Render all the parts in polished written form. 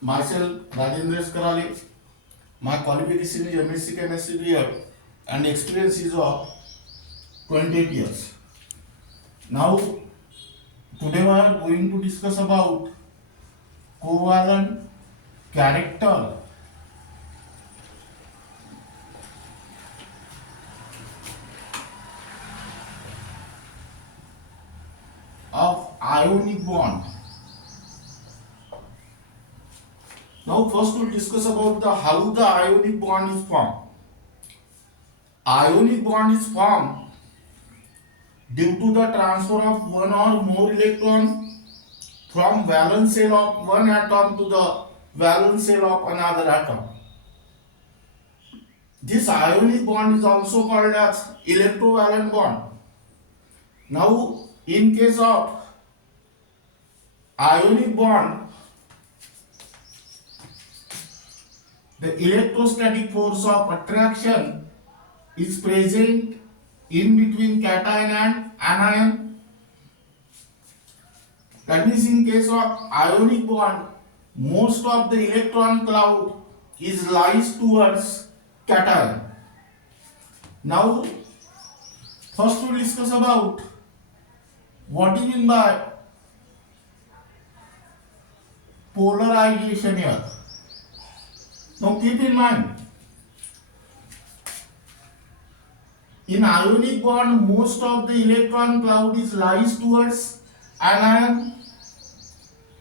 Myself, Rajendra Karale. My qualification is MSc Chemistry BEd and experience is of 28 years. Now, today we are going to discuss about covalent character of ionic bond. Now, first we'll discuss about how the ionic bond is formed. Ionic bond is formed due to the transfer of one or more electron from valence shell of one atom to the valence shell of another atom. This ionic bond is also called as electrovalent bond. Now, in case of ionic bond, the electrostatic force of attraction is present in between cation and anion. That means in case of ionic bond, most of the electron cloud is lies towards cation. Now, first we will discuss about what is meant by polarization here. Now keep in mind, in ionic bond, most of the electron cloud is lies towards anion.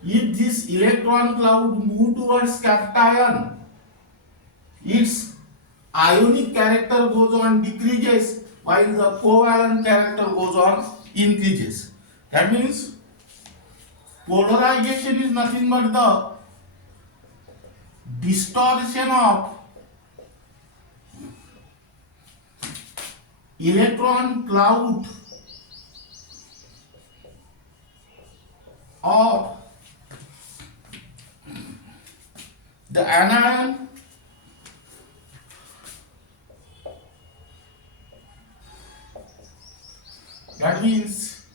If this electron cloud move towards cation, its ionic character goes on decreases while the covalent character goes on increases. That means polarization is nothing but the distortion of electron cloud of the anion that means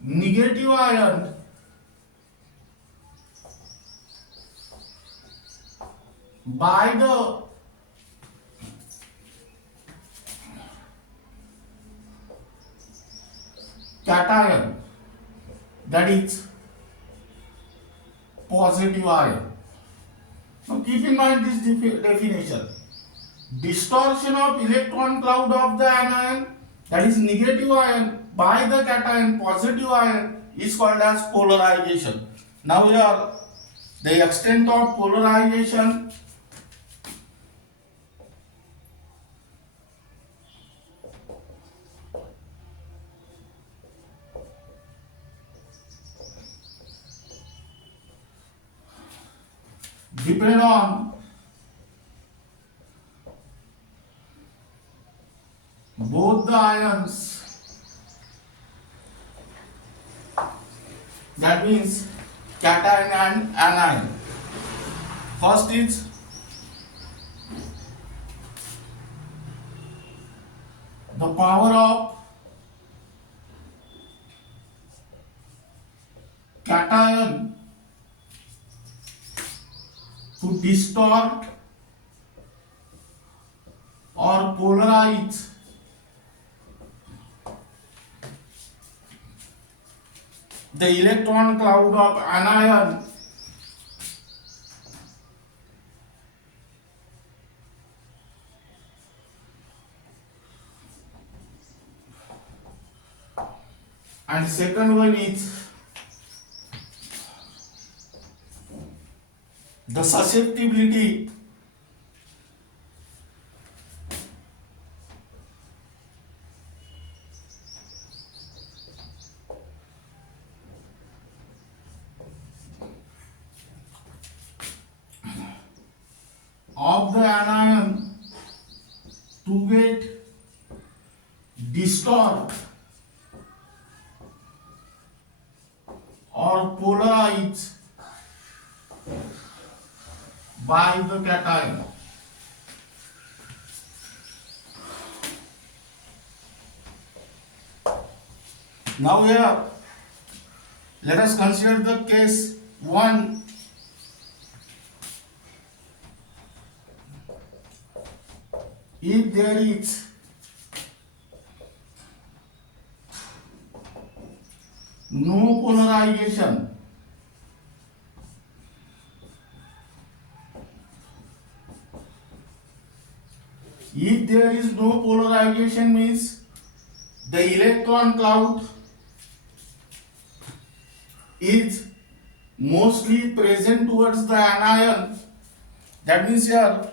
negative ion by the cation, that is positive ion. Now keep in mind this definition. Distortion of electron cloud of the anion, that is negative ion, by the cation, positive ion, is called as polarization. Now here the extent of polarization depend on both the ions, that means cation and anion. First is the power of cation to distort or polarize the electron cloud of anion and second one is the susceptibility of the anion to get distort or polarize by the cation. Now here let us consider the case 1 if there is no polarization, if there is no polarization means the electron cloud is mostly present towards the anion. That means here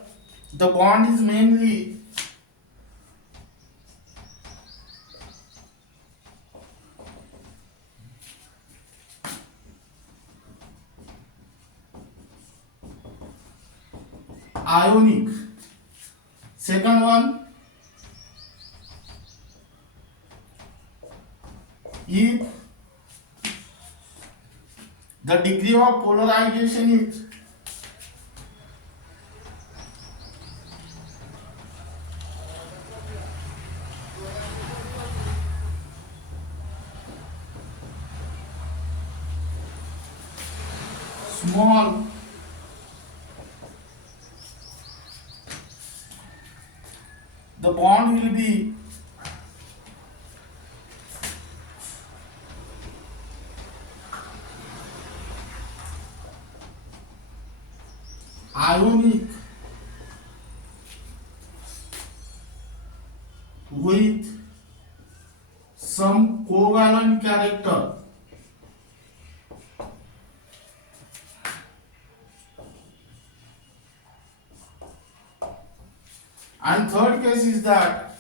the bond is mainly ionic. Second one, if the degree of polarization is small, the bond will be ionic with some covalent character. And third case is that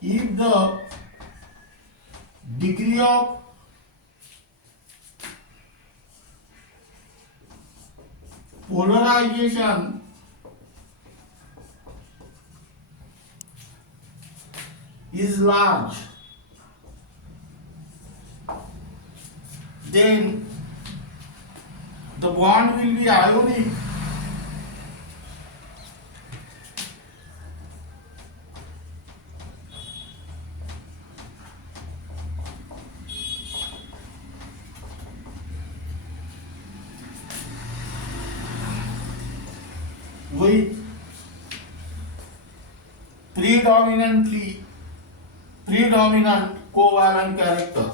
if the degree of polarization is large, then the bond will be ionic with predominant covalent character.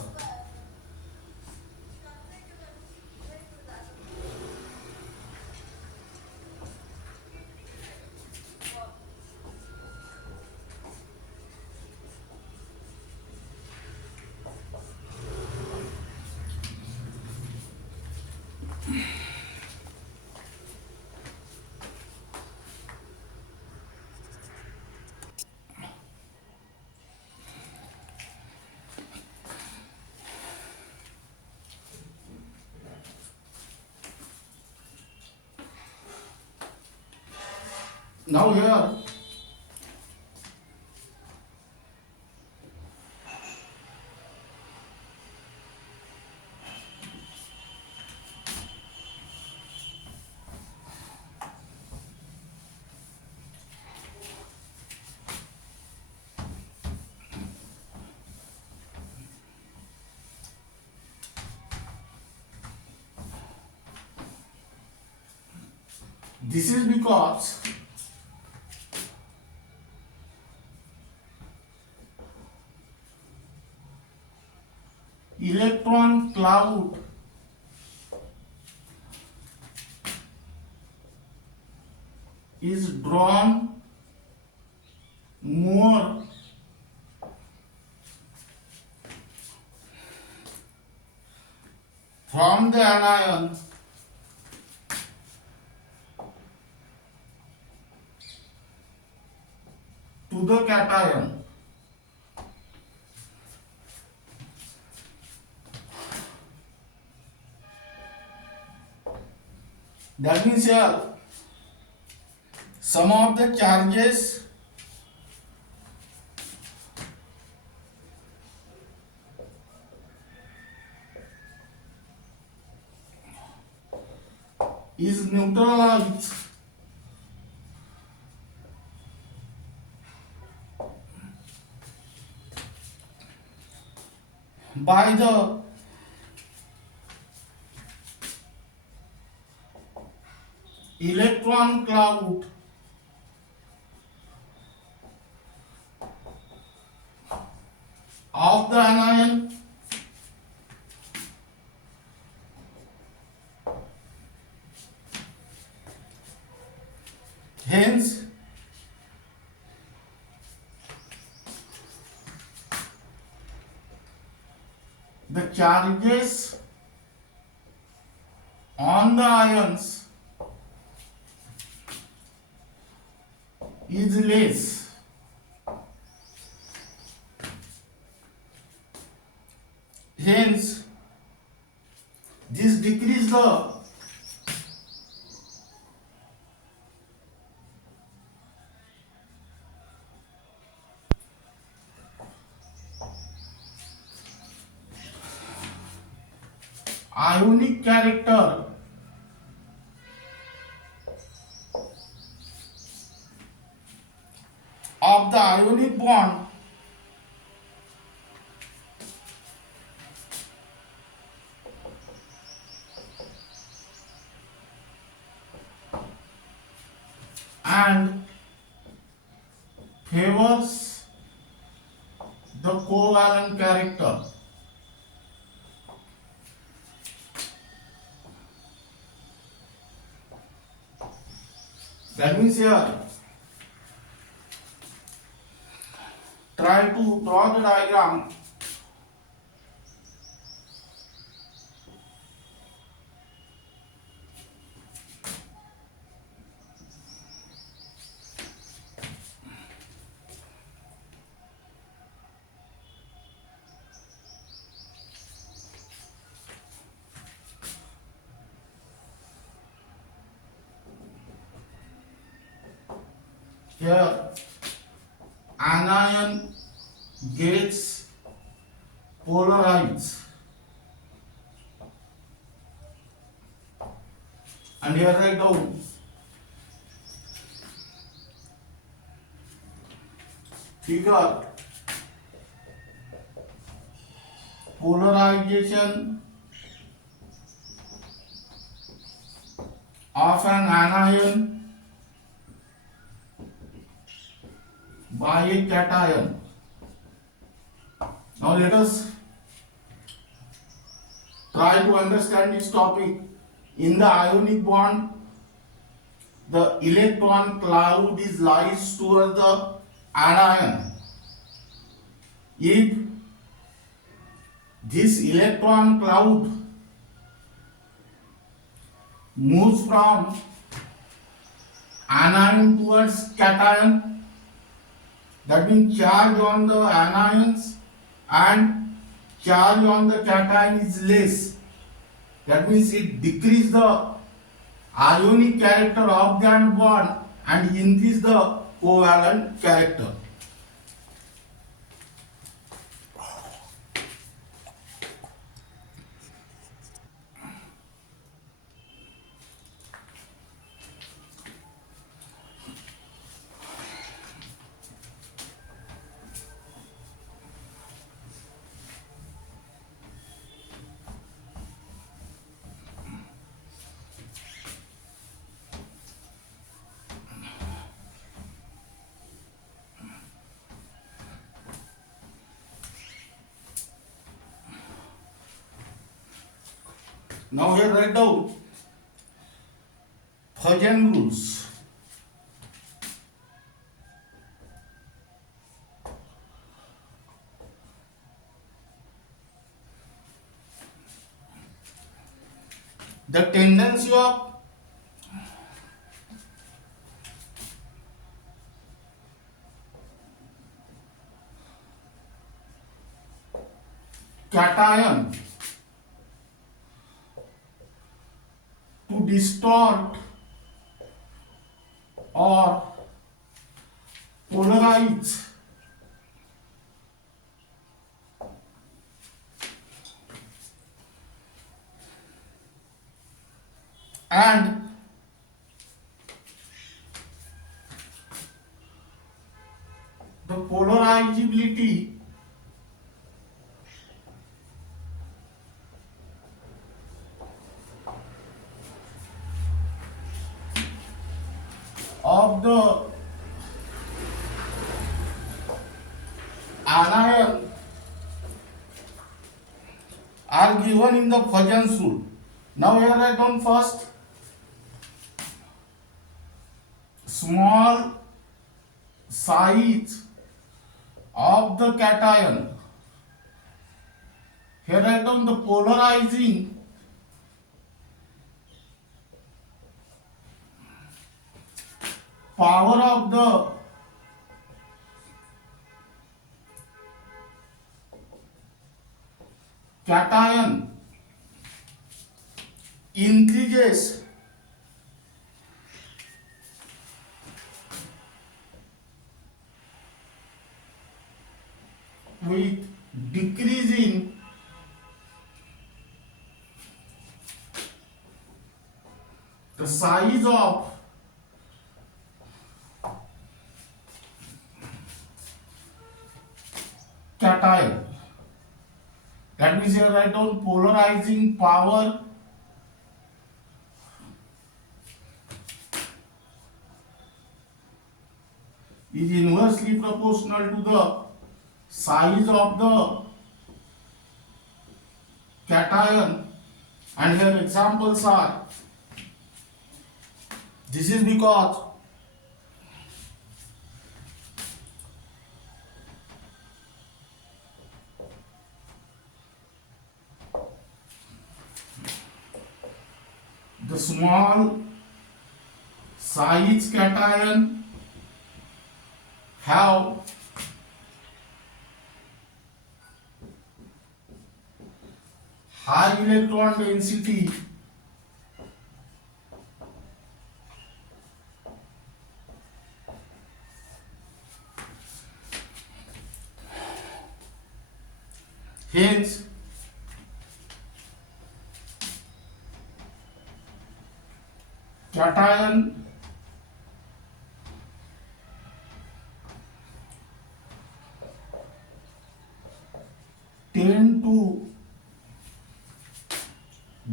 Now here this is because electron cloud is drawn more from the anion to the cation. That means here some of the charges is neutralized by the electron cloud of the anion hence the charges on the ions is less. Hence, this decrease the ionic character of the ionic bond and favors the covalent character. That means here, try to draw the diagram. Here, anion gets polarized, and here write down figure polarization of an anion by a cation. Now let us try to understand this topic. In the ionic bond, the electron cloud is lies towards the anion. If this electron cloud moves from anion towards cation, that means charge on the anions and charge on the cation is less. That means it decreases the ionic character of the bond and increase the covalent character. Now here write down Fajan rules. The tendency of cation to distort or polarize and the polarizability of the anion are given in the Fajan's rule. Now here write down first small size of the cation. Here write down the polarizing power of the cation increases with decreasing the size of cation. That means here write down polarizing power is inversely proportional to the size of the cation, and here examples are, this is because the small size cation have high electron density hence cation tend to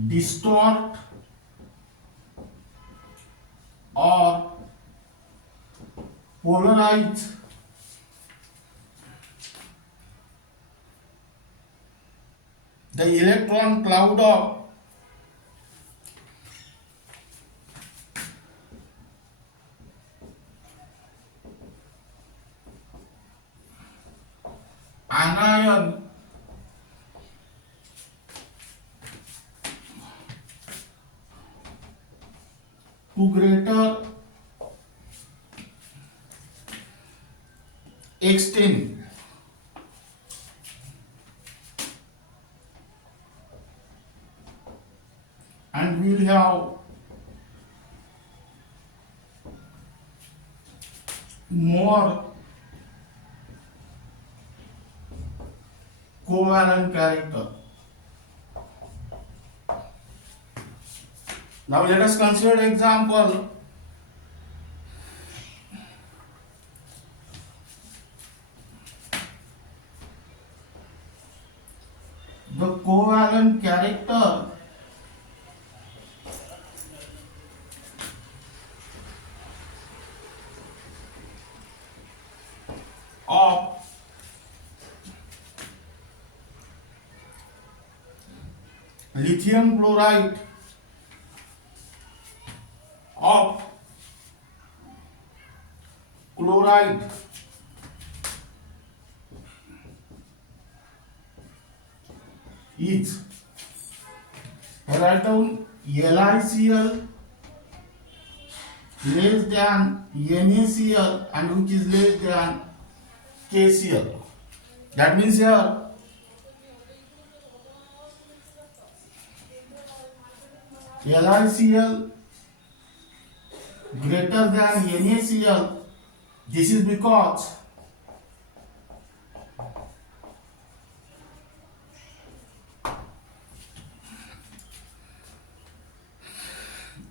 distort or polarize the electron cloud of anion to greater extent, and we'll have more covalent character. Now let us consider example. The covalent character of lithium chloride of chloride is, write down LiCl less than NaCl and which is less than KCl. That means here LiCl greater than NaCl. This is because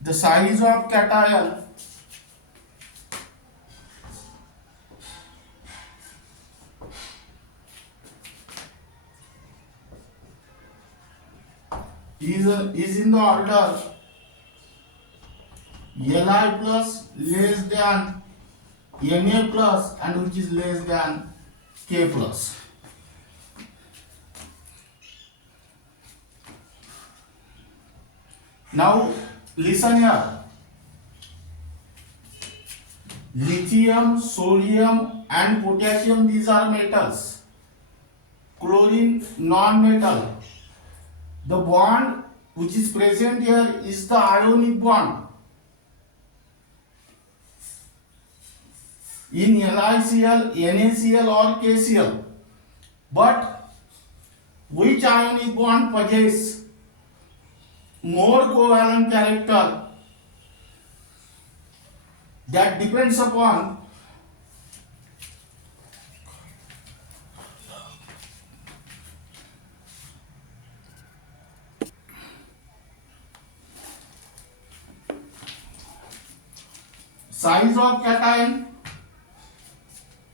the size of cation is in the order Li plus less than Na plus and which is less than K plus. Now listen here. Lithium, sodium and potassium, these are metals. Chlorine, non-metal. The bond which is present here is the ionic bond. In LiCl, NaCl or KCl. But which ionic bond possesses more covalent character, that depends upon size of cation.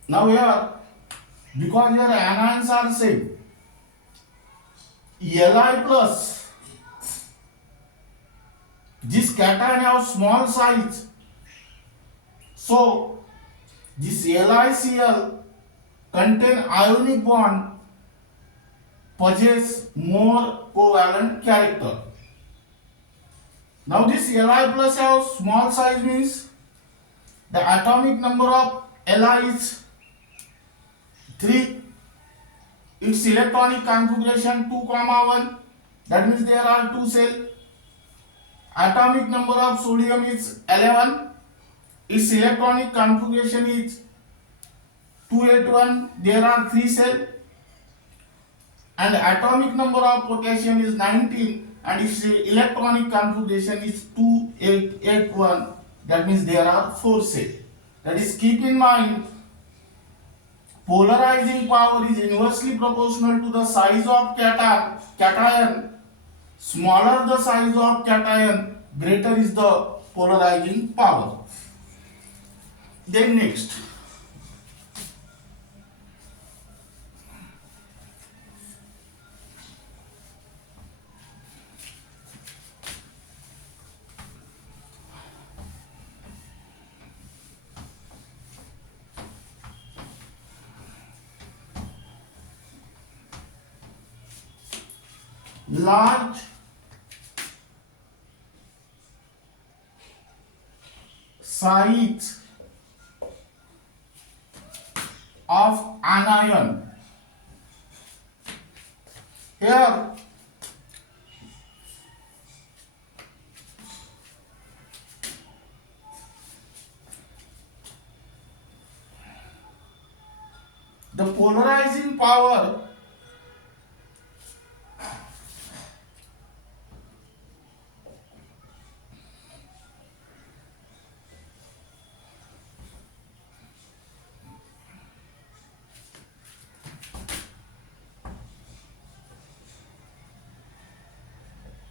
Now here, because your anions are same, Li plus, this cation have small size, so this LiCl contain ionic bond possess more covalent character. Now this Li plus have small size means the atomic number of Li is 3. Its electronic configuration 2,1. That means there are 2 cells. Atomic number of sodium is 11. Its electronic configuration is 281. There are 3 cells. And atomic number of potassium is 19 and its electronic configuration is 2881. That means there are 4 cells. That is, keep in mind, polarizing power is inversely proportional to the size of cation. Smaller the size of cation, greater is the polarizing power. Then next, large size of anion. Here the polarizing power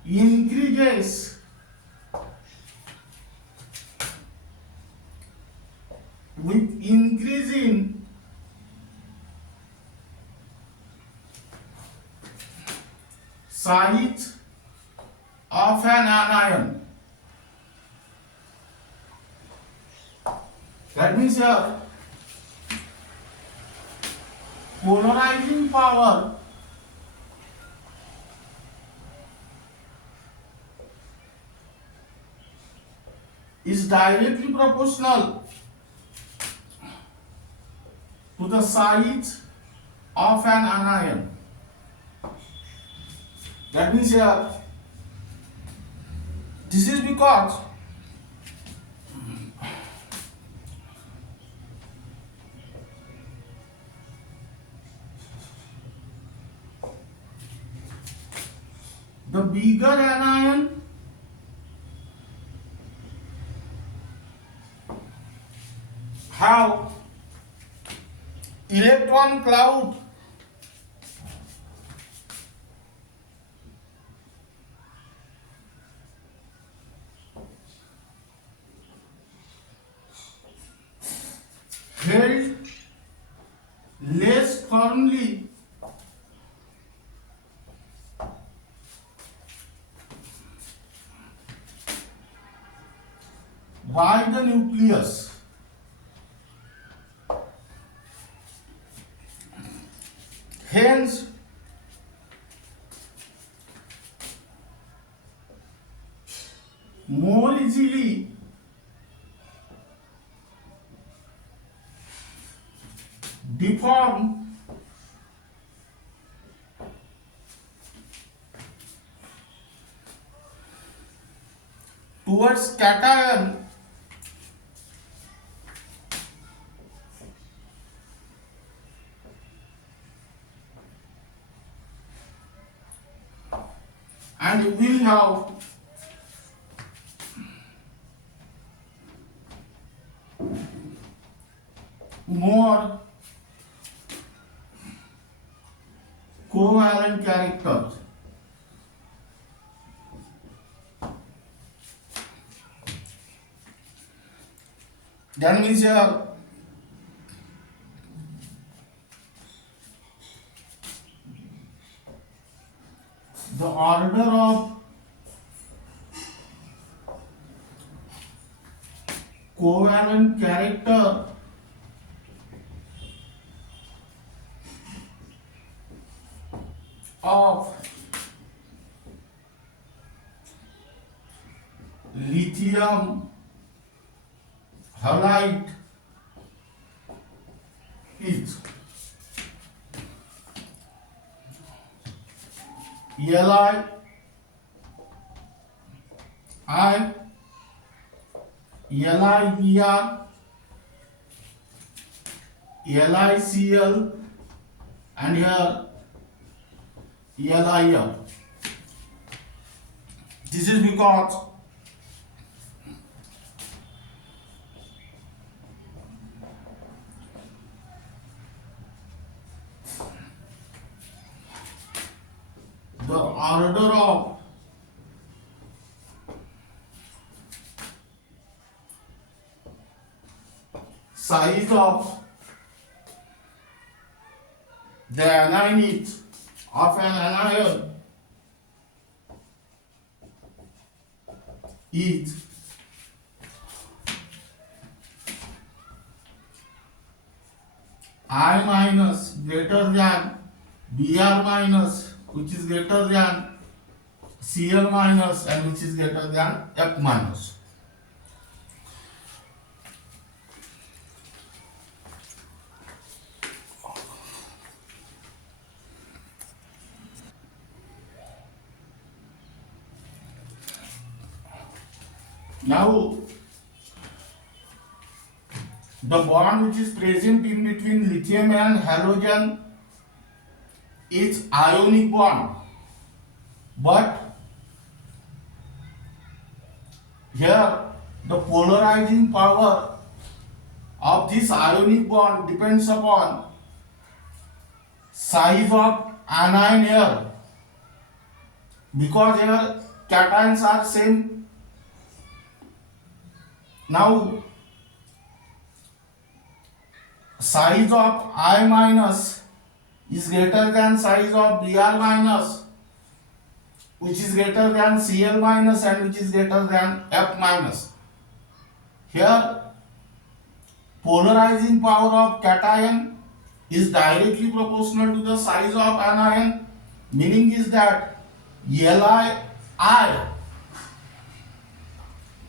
increases with increasing size of an anion. That means here polarizing power is directly proportional to the size of an anion. That means here, this is because the bigger anion have electron cloud held less firmly nucleus. Hence, more easily deform towards cation and you will have more covalent characters. That means here the order of covalent character of lithium halide is Li, I, LiBr, LiCl, and here LiR. This is because the order of size of the anion of an anion is I minus greater than Br minus, which is greater than Cl minus, and which is greater than F minus. Now, the bond which is present in between lithium and halogen is ionic bond, but here the polarizing power of this ionic bond depends upon size of anion here, because here cations are same. Now, size of I minus is greater than size of Br minus, which is greater than Cl minus, and which is greater than F minus. Here, polarizing power of cation is directly proportional to the size of anion, meaning is that Li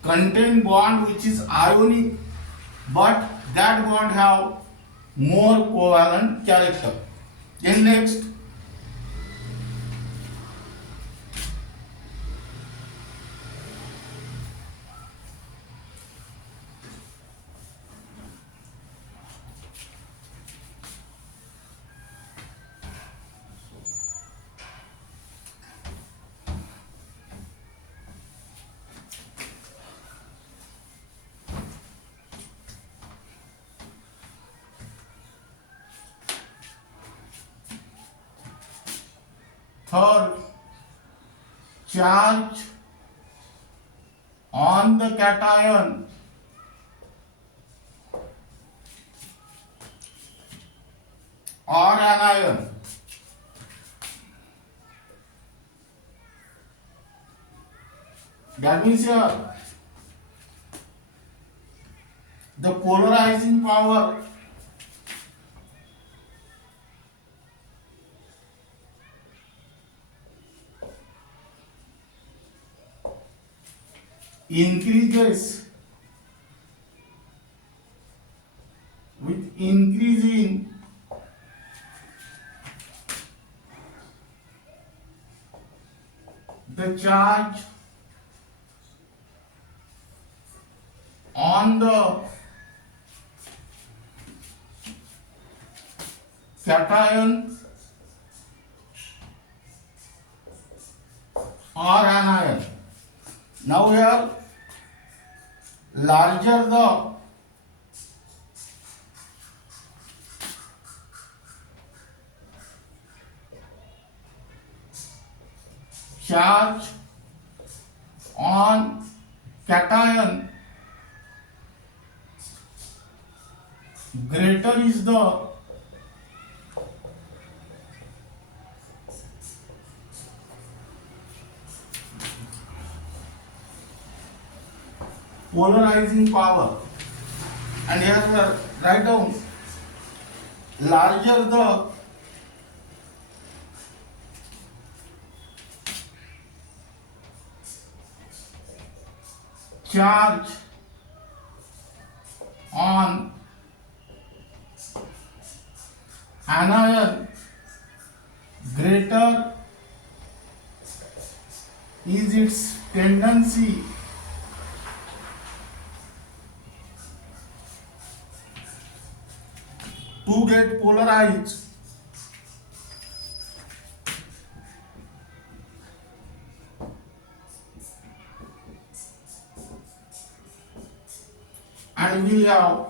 contain bond which is ionic, but that bond have more covalent character. Then next, third, charge on the cation or anion that means here the polarizing power increases with increasing the charge on the cation or anion. Now here, larger the charge on cation, greater is the polarizing power. And here write down, larger the charge on anion, greater is its tendency to get polarized. And we have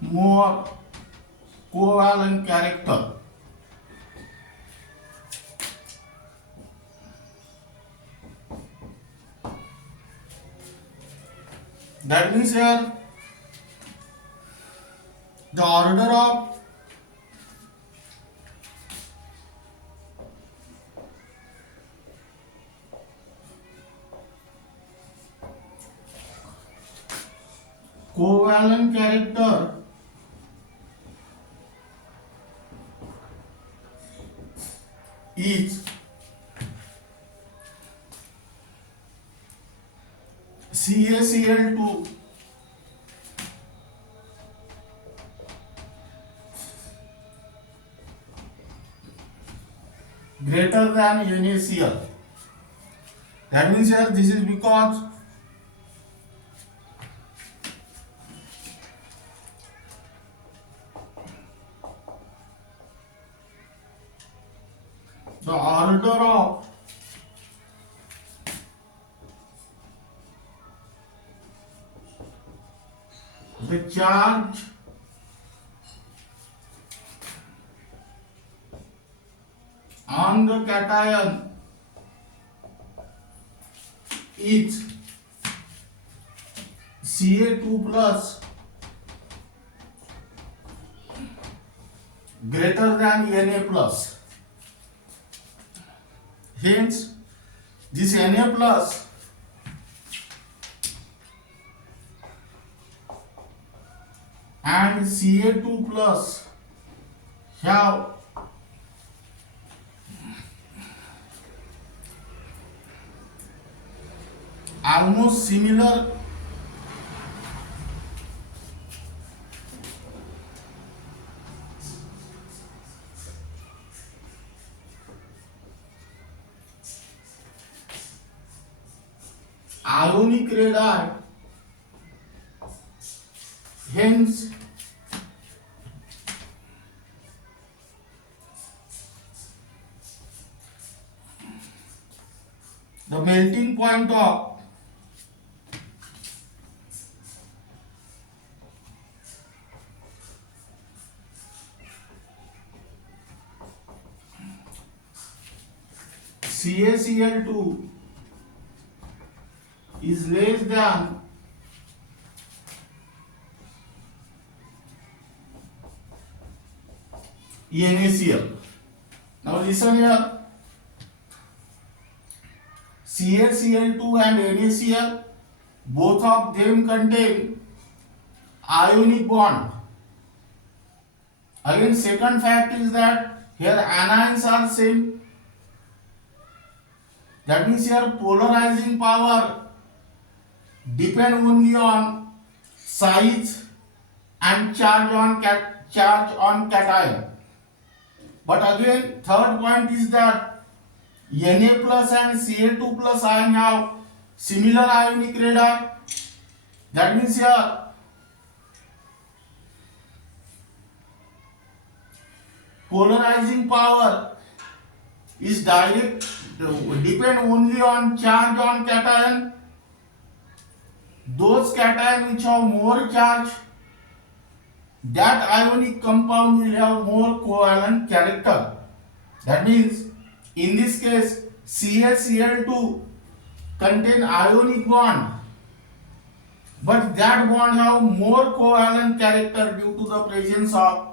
more covalent character. That means here the order of covalent character is CaCl2 greater than NaCl. That means here this is because the order of the charge on the cation is Ca2 plus greater than Na plus. Hence, this Na plus and Ca2 plus have almost similar ionic radii. Hence, the melting point of CaCl2 is less than NaCl. Now listen here. CaCl2 and NaCl, both of them contain ionic bond. Again, second fact is that here anions are same. That means here polarizing power depend only on size and charge on cation. But again, third point is that Na plus and Cl2 plus ion have similar ionic radar. That means here polarizing power is direct depend only on charge on cation. Those cation which have more charge, that ionic compound will have more covalent character. That means in this case CaCl2 contain ionic bond, but that bond have more covalent character due to the presence of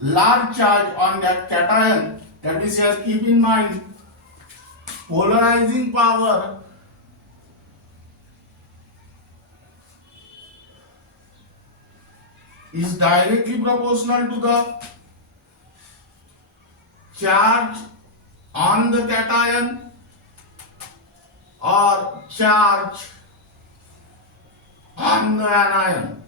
large charge on that cation. That means here keep in mind polarizing power is directly proportional to the charge on the cation or charge on the anion.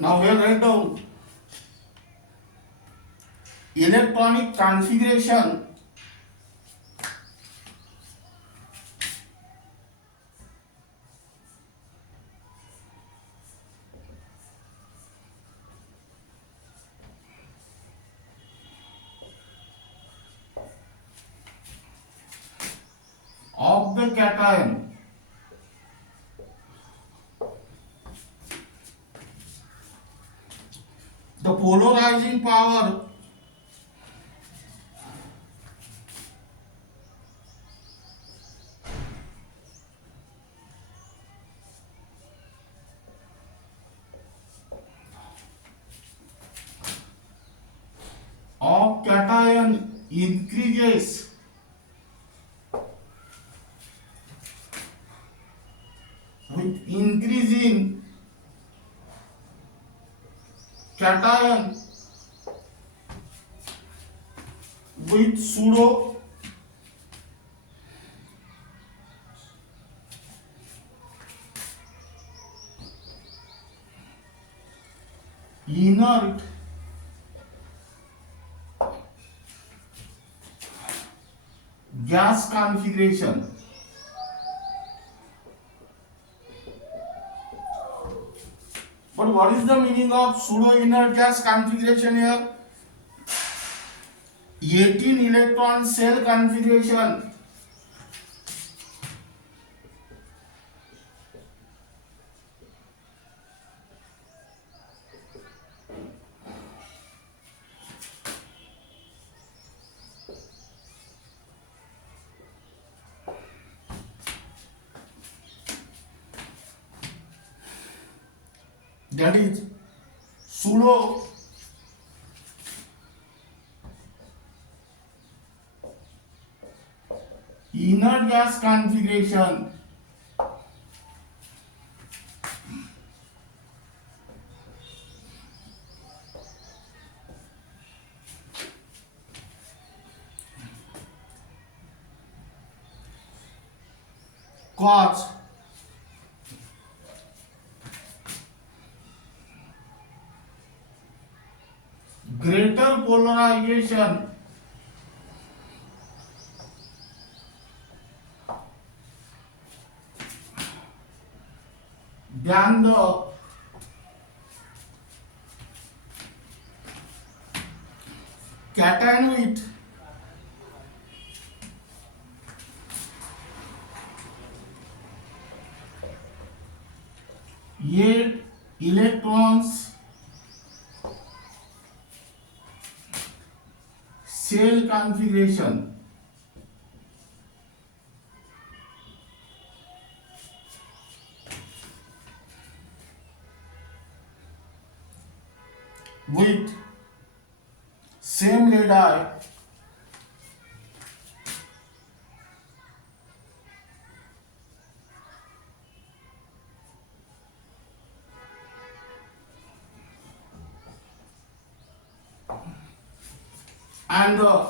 Now here write down electronic configuration of the cation. The polarizing power of cation increases with increasing cation with pseudo inert gas configuration. But what is the meaning of pseudo inert gas configuration here? 18 electron cell configuration. That is pseudo inert gas configuration cause greater polarization than the cation with 8 electrons cell configuration with same radii and the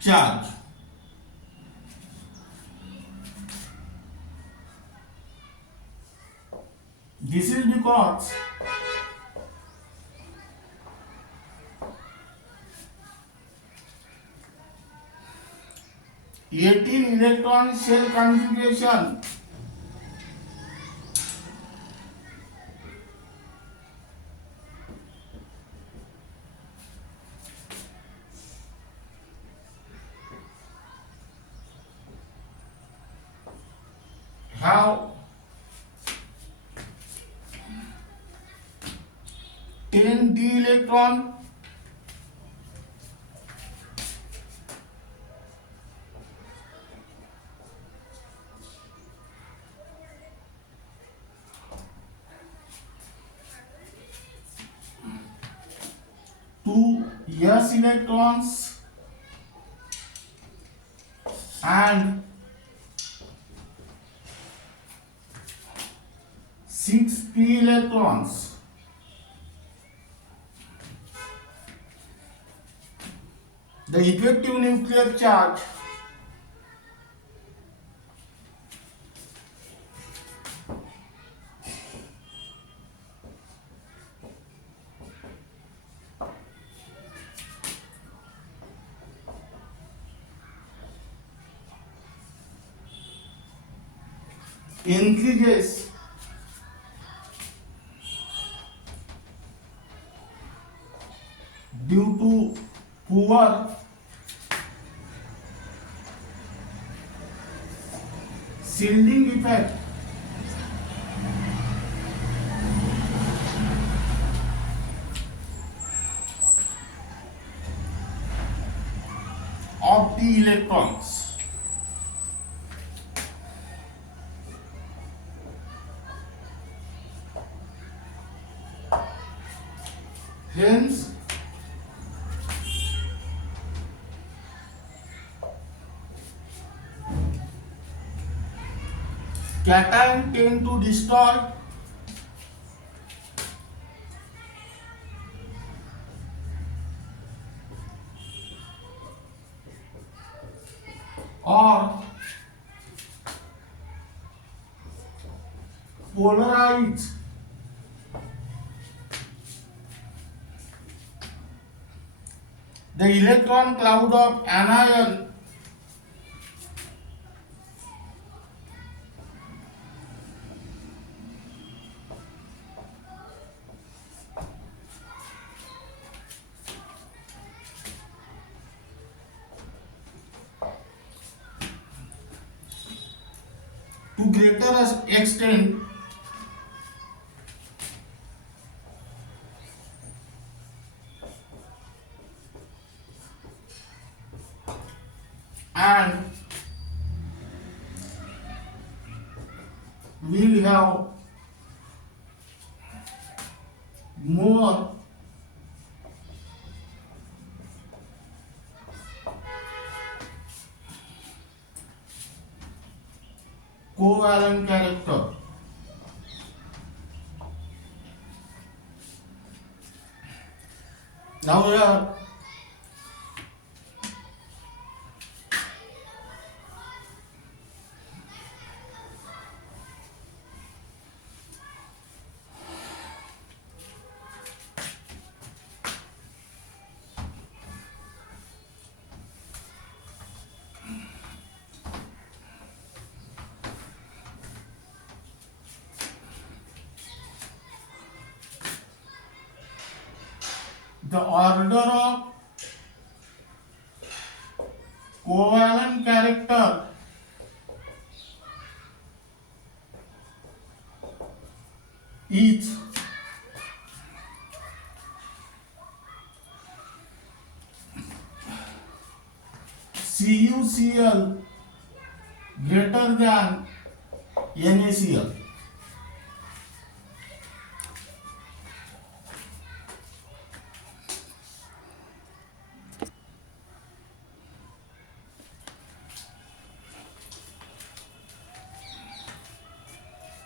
charge. This is because eighteen electron shell configuration have 10 d electron two s electrons and 6 p electrons. The effective nuclear charge increases due to poor shielding effect of the electrons. Hence, cation tend to destroy or polarize the electron cloud of anion to greater extent and will have more covalent character. Now here the order of covalent character is CuCl greater than NaCl.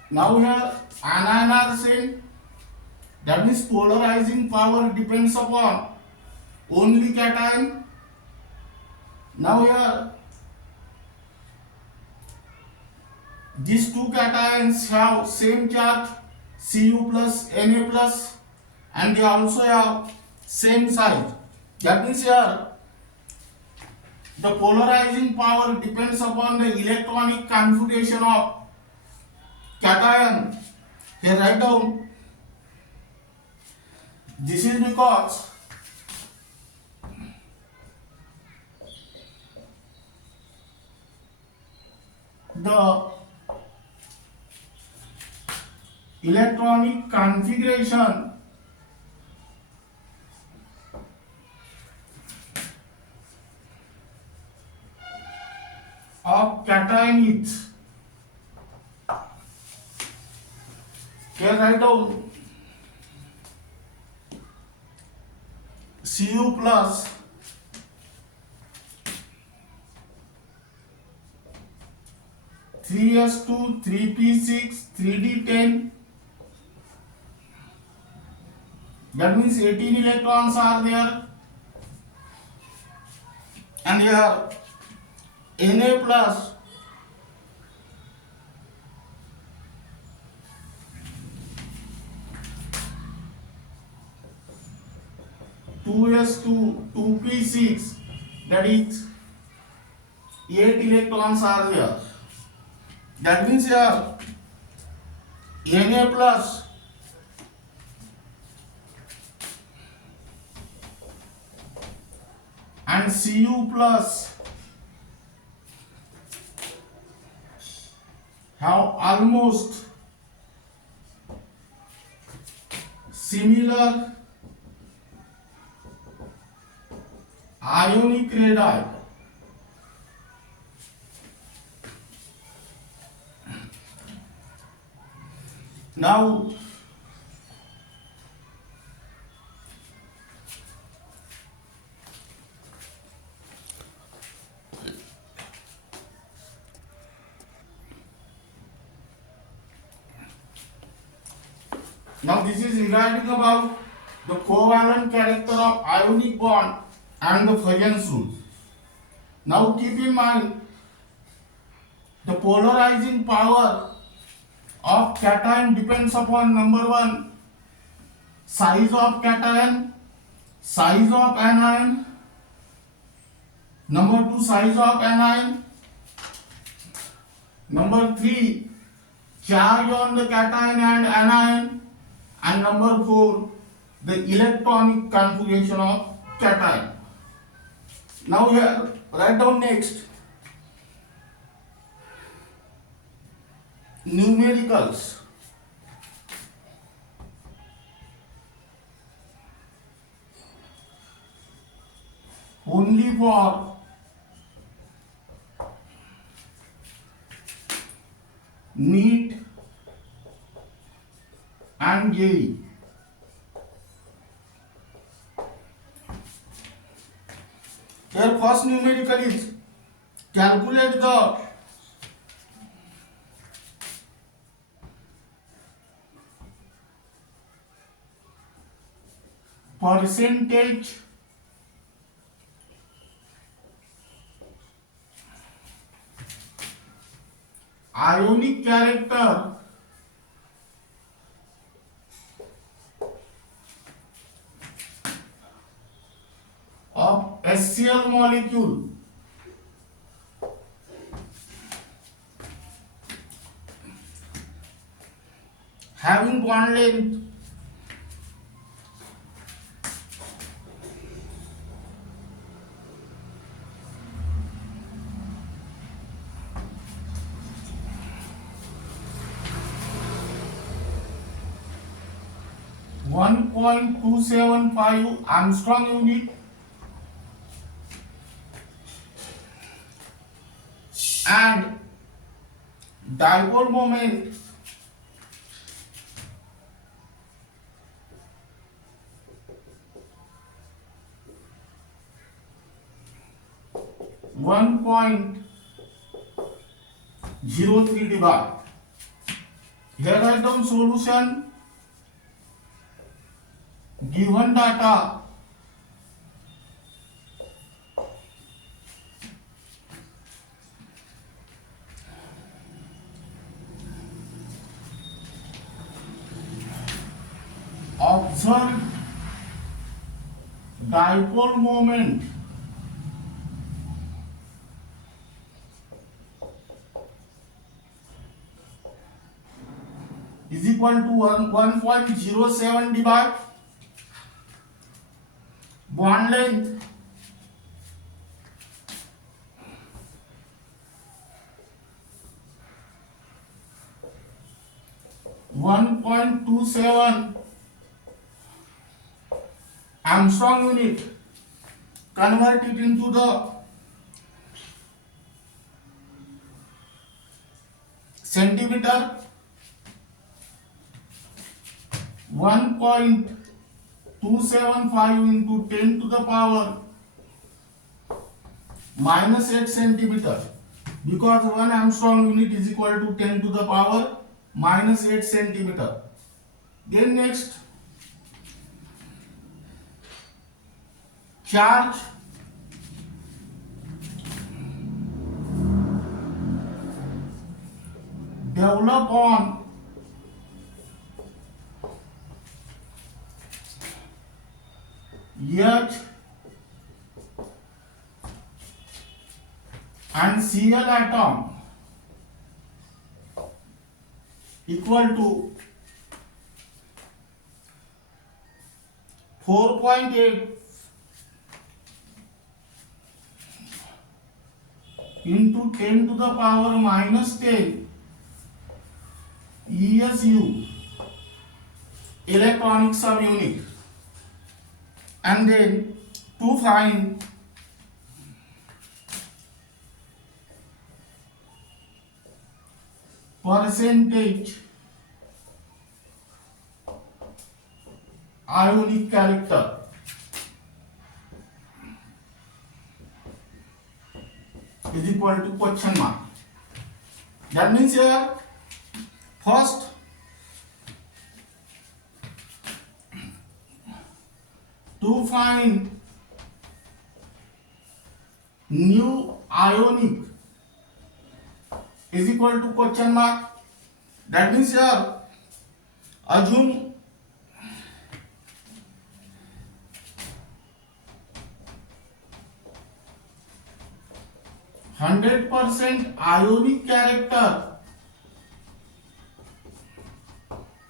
Now here anion are same, that means polarizing power depends upon only cation. Now here these two cations have same charge Cu plus Na plus, and they also have same size. That means here the polarizing power depends upon the electronic configuration of cation. Here write down, this is because the electronic configuration of cation is, here write down Cu plus (3s2) 3p6 3d10, that means 18 electrons are there, and here Na plus (2s2) 2p6, that is 8 electrons are there. That means here Na plus and Cu plus have almost similar ionic radii. Now this is regarding about the covalent character of ionic bond and the Fajan rule. Now keep in mind the polarizing power of cation depends upon number 1 size of cation, size of anion, number 2 size of anion, number 3 charge on the cation and anion, and number 4 the electronic configuration of cation. Now here write down next numericals. Only for NEET and JEE. Here first numerical is calculate the percentage ionic character of HCl molecule having bond length 1.275 Armstrong unit, and dipole moment one point 0.03 divide. Here write down solution. Given data, observed dipole moment is equal to 1.07 divide bond length one point 2.7 Armstrong unit. Convert it into the centimeter. 1.275 into 10 to the power minus 8 centimeter, because 1 Armstrong unit is equal to 10 to the power minus 8 centimeter. Then next, charge develop on H and Cl atom equal to 4.8 into 10 to the power minus 10 ESU electronic subunit. And then to find percentage ionic character, is equal to question mark. That means here first to find new ionic is equal to question mark. That means here assume %% ionic character.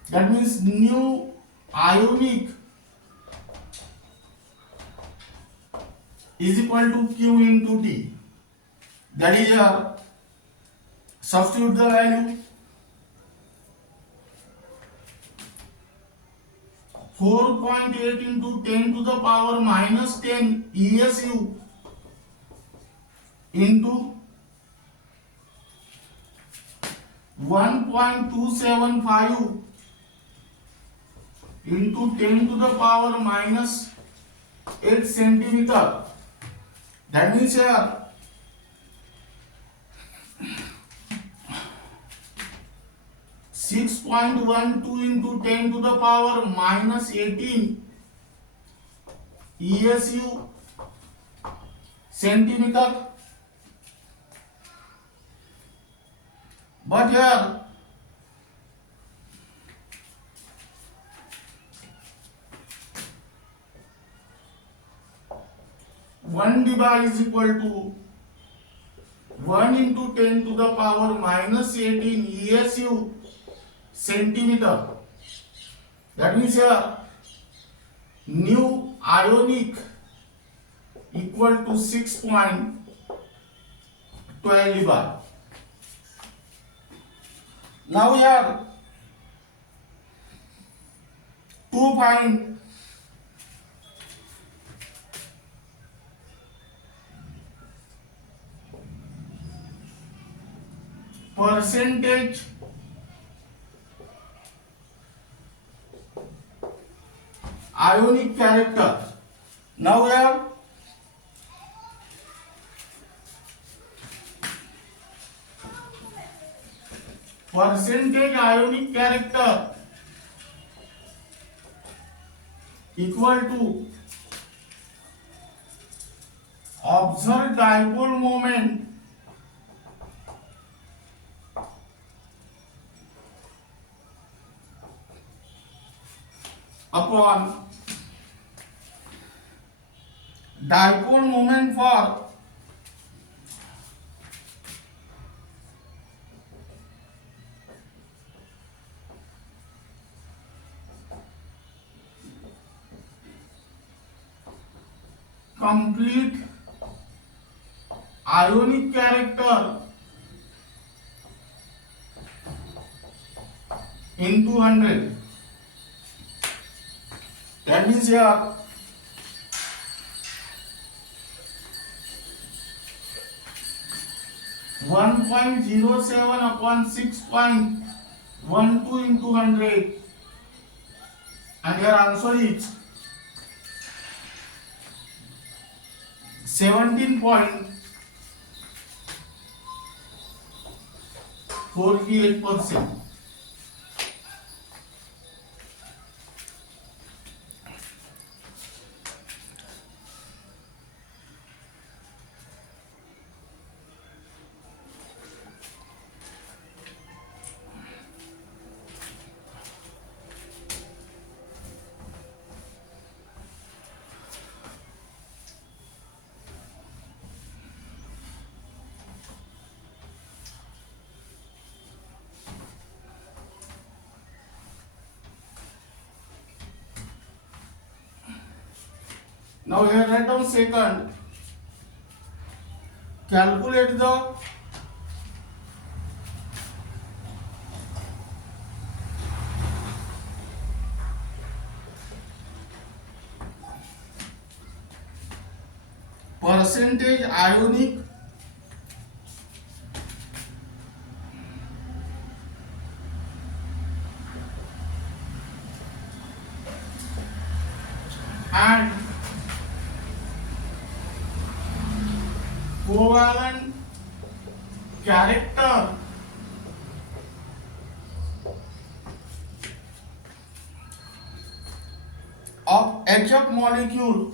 That means new ionic is equal to Q into T. That is here. Substitute the value. 4.8 into 10 to the power minus 10 ESU into 1.275 into 10 to the power minus 8 centimeter. That means here 6.12 into 10 to the power minus 18 ESU centimeter. But here one dBA is equal to 1 into 10 to the power minus 18 ESU centimeter. That means here new ionic equal to 6.12 dBA. Now here To find percentage ionic character. Now here percentage ionic character equal to observed dipole moment upon dipole moment for complete ionic character into 100. That means here 1.07 upon 6.12 into 100, and your answer is 17.48%. Now here write down second. Calculate the percentage ionic and covalent character of HF molecule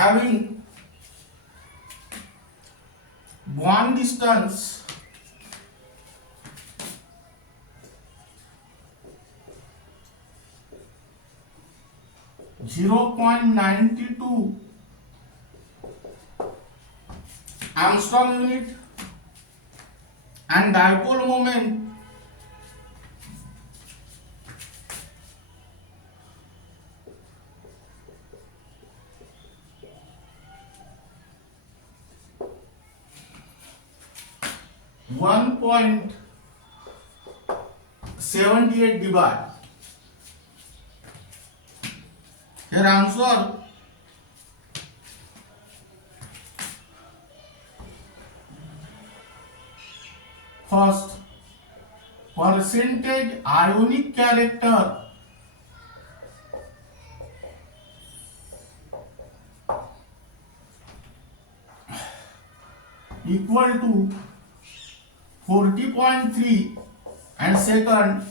having bond distance 0.92 Armstrong unit and dipole moment 1.78 divide. Here answer first, percentage ionic character equal to 40.3, and second,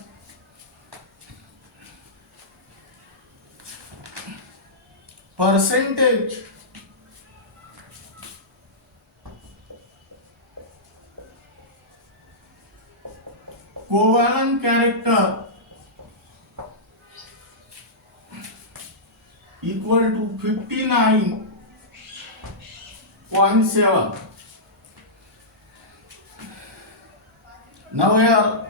percentage covalent character equal to 59.7. Now here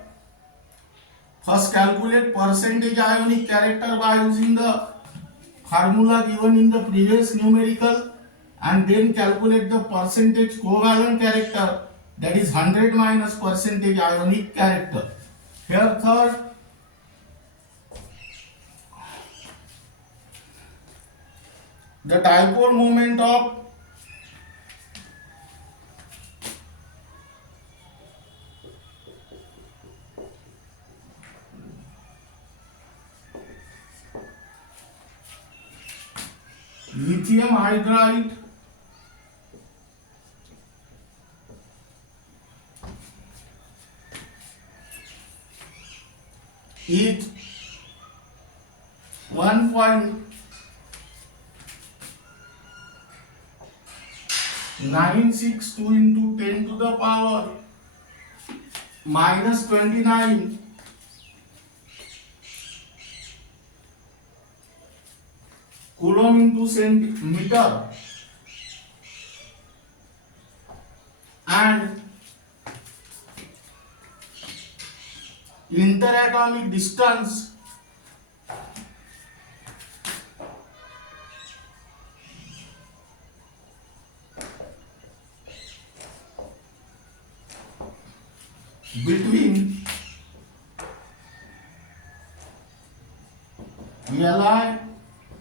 First calculate percentage ionic character by using the formula given in the previous numerical, and then calculate the percentage covalent character, that is 100 minus percentage ionic character. Here third, the dipole moment of lithium hydride is 1.962 into 10 to the power minus 29 coulomb into centimeter, and interatomic distance between Li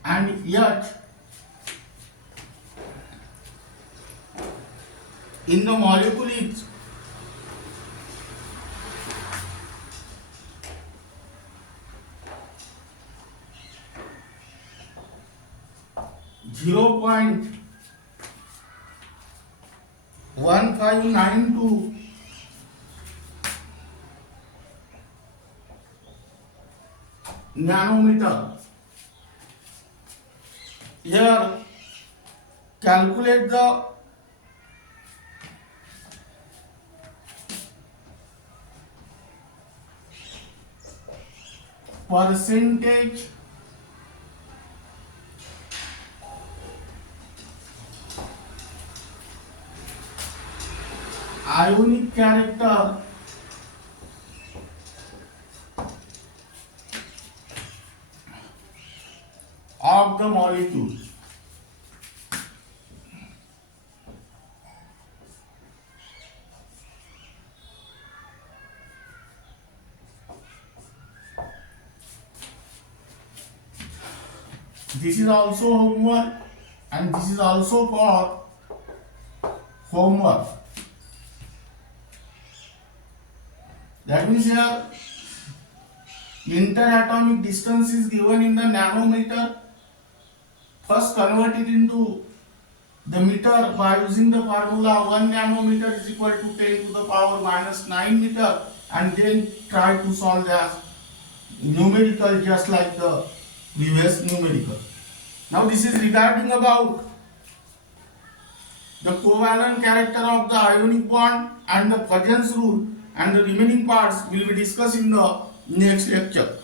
and H in the molecule is 0.1592 nanometer. Here calculate the percentage ionic character of the molecule. This is also homework, and this is also for homework. That means here interatomic distance is given in the nanometer. First convert it into the meter by using the formula 1 nanometer is equal to 10 to the power minus 9 meter, and then try to solve the numerical just like the previous numerical. Now this is regarding about the covalent character of the ionic bond and the Fajan's rule, and the remaining parts will be discussed in the next lecture.